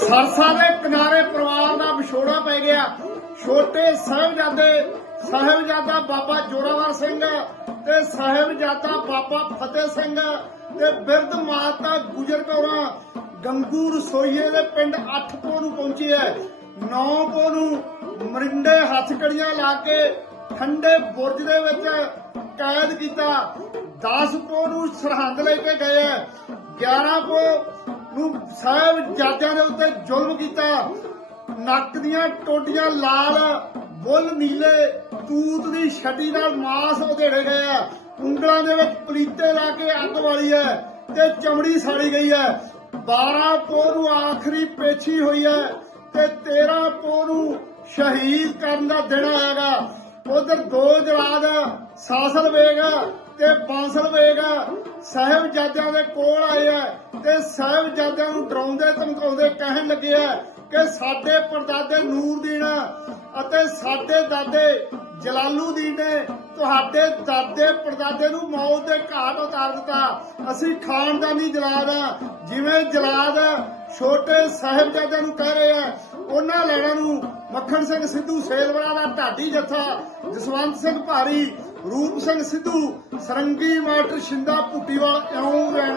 ਸਰਸਾ ਦੇ ਕਿਨਾਰੇ ਪਰਿਵਾਰ ਦਾ ਵਿਛੋੜਾ ਪੈ ਗਿਆ। ਛੋਟੇ ਸਾਹਿਬਜ਼ਾਦੇ ਸਾਹਿਬਜ਼ਾਦਾ ਬਾਬਾ ਜੋਰਾਵਰ ਸਿੰਘ ਤੇ ਸਾਹਿਬਜ਼ਾਦਾ ਬਾਬਾ ਫਤਿਹ ਸਿੰਘ ਤੇ ਬਿਰਧ ਮਾਤਾ ਗੁਜਰ ਕੌਰਾਂ ਗੰਗੂ ਰਸੋਈਏ ਦੇ ਪਿੰਡ 8 ਪੋ ਨੂੰ ਪਹੁੰਚੇ ਐ 9 ਪੋ ਨੂੰ ਮਰਿੰਡੇ ਹੱਥਕੜੀਆਂ ਲਾ ਕੇ ਠੰਡੇ ਬੁਰਜ ਦੇ ਵਿੱਚ ਕੈਦ ਕੀਤਾ। 10 ਪੋ ਨੂੰ ਸਰਹੰਦ ਲੈ ਕੇ ਗਏ ਐ 11 ਪੋ ਨੂੰ ਸਾਹਿਬ ਜਾਦਿਆਂ ਦੇ ਉੱਤੇ ਜ਼ੁਲਮ ਕੀਤਾ। ਨੱਕ ਦੀਆਂ ਟੋਡੀਆਂ ਲਾਲ, ਬੁੱਲ ਨੀਲੇ, ਤੂਤ ਦੀ ਛੱਡੀ ਨਾਲ ਮਾਸ ਉਧੇੜੇ ਗਏ ਆ। ਉਂਗਲਾਂ ਦੇ ਵਿੱਚ ਪਲੀਤੇ ਲਾ ਕੇ ਅੱਗ ਵਾਲੀ ਹੈ ਤੇ ਚਮੜੀ ਸਾੜੀ ਗਈ ਹੈ 12 ਪੋ ਨੂੰ ਆਖਰੀ ਪੇਛੀ ਹੋਈ ਹੈ ਤੇ 13 ਪੋ ਨੂੰ ਸ਼ਹੀਦ ਕਰਨ ਦਾ ਦਿਨ ਆਏਗਾ ਉਧਰ ਦੋ ਜਲਾਦ ਸਾਸਲ ਵੇਗ ਤੇ ਬਾਂਸਲ ਵੇਗ ਸਾਹਿਬਜ਼ਾਦਿਆਂ ਦੇ ਕੋਲ ਆਏ ਆ ਤੇ ਸਾਹਿਬਜ਼ਾਦਿਆਂ ਨੂੰ ਡਰਾਉਂਦੇ ਧਮਕਾਉਂਦੇ ਕਹਿਣ ਲੱਗੇ ਆ ਕਿ ਸਾਡੇ ਪਰਦਾਦੇ ਨੂਰਦੀਨ ਅਤੇ ਸਾਡੇ ਦਾਦੇ ਜਲਾਲੂਦੀਨ ਨੇ ਤੁਹਾਡੇ ਦਾਦੇ ਪਰਦਾਦੇ ਨੂੰ ਮੌਤ ਦੇ ਘਾਟ ਉਤਾਰ ਦਿੱਤਾ। ਅਸੀਂ ਖਾਨਦਾਨੀ ਜਲਾਦ ਆ, ਜਿਵੇਂ ਜਲਾਦ ਛੋਟੇ ਸਾਹਿਬਜ਼ਾਦਿਆਂ ਨੂੰ ਕਹਿ ਰਹੇ ਆ, ਉਹਨਾਂ ਲੈਣਾ ਨੂੰ ਮੱਖਣ ਸਿੰਘ ਸਿੱਧੂ, ਸੇਲਵਰਾ ਦਾ ਢਾਡੀ ਜੱਥਾ, ਜਸਵੰਤ ਸਿੰਘ ਭਾਰੀ, ਰੂਪ ਸਿੰਘ ਸਿੱਧੂ, ਸਰੰਗੀ ਮਾਟਰ ਸ਼ਿੰਦਾ ਪੁੱਟੀਵਾਲ ਇਉਂ ਵੈਣ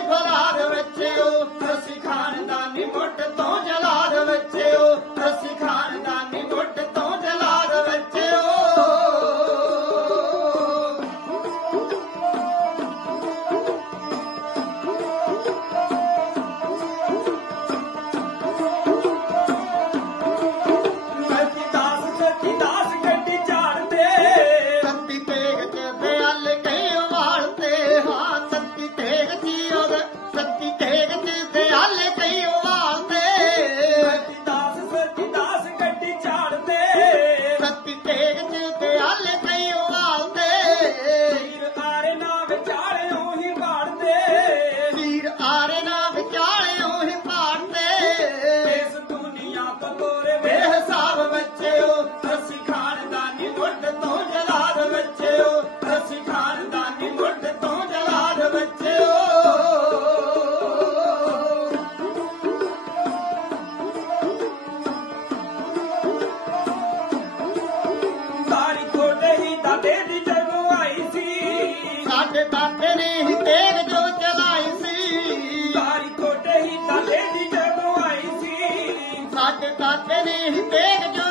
ਫਰਾਰ ਵਿੱਚ ਉਹ ਅਸੀਂ ਖਾਨਦਾਨੀ ਮੁੱਢ ਤੋਂ ਦਾਦੇ ਦੀ ਜਦੋਂ ਆਈ ਸੀ। ਸਾਡੇ ਦਾਦੇ ਨੇ ਹੀ ਤੇਗ ਜੋ ਚਲਾਈ ਸੀ। ਤਾਰੀ ਤੁਹਾਡੇ ਹੀ ਦੀ ਜਦੋਂ ਆਈ ਸੀ। ਸਾਡੇ ਦਾਦੇ ਨੇ ਹੀ ਤੇਗ ਜੋ